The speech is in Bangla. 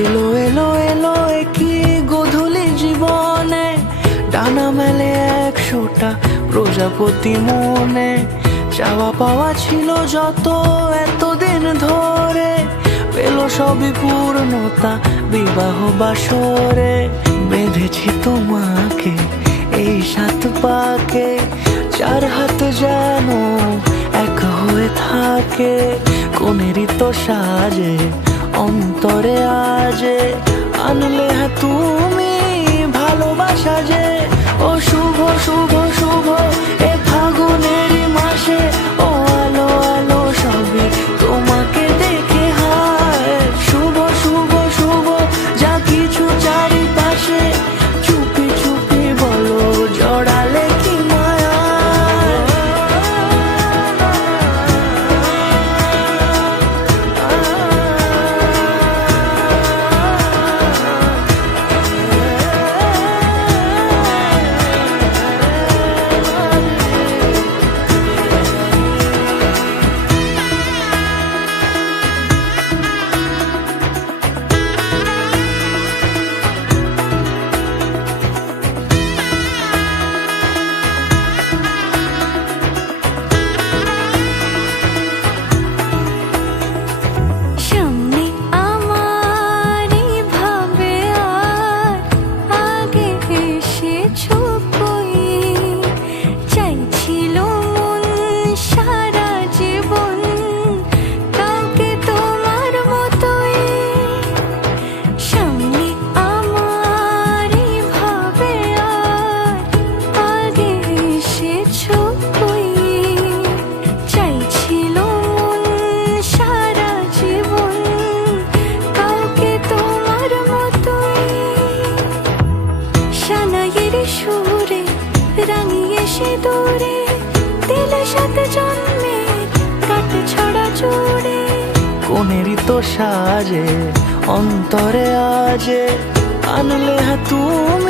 এলো এলো এলো কি গোধূলি জীবনে, ডানা মেলে 100টা প্রজাপতি মনে। চাওয়া পাওয়া ছিল যত এতদিন ধরে, পেল সবই পূর্ণতা বিবাহ বাসরে। বেঁধেছি তোমাকে এই 7 পাকে, 4 হাত যেন এক হয়ে থাকে। কোনেরই তো সাজে অন্তরে আজে, আনলে তুমি ভালোবাসা যে। ও শুভ শুভ শুভ এ ফাগুনেরই মাসে, ও আলো আলো সবই তোমাকে দেখে হায়। শুভ শুভ শুভ যা কিছু চারিপাশে, চুপি চুপি বলো জড়ালে কি মায়া। কোনেরই তো সাজে অন্তরে আজে, আনলে তুমি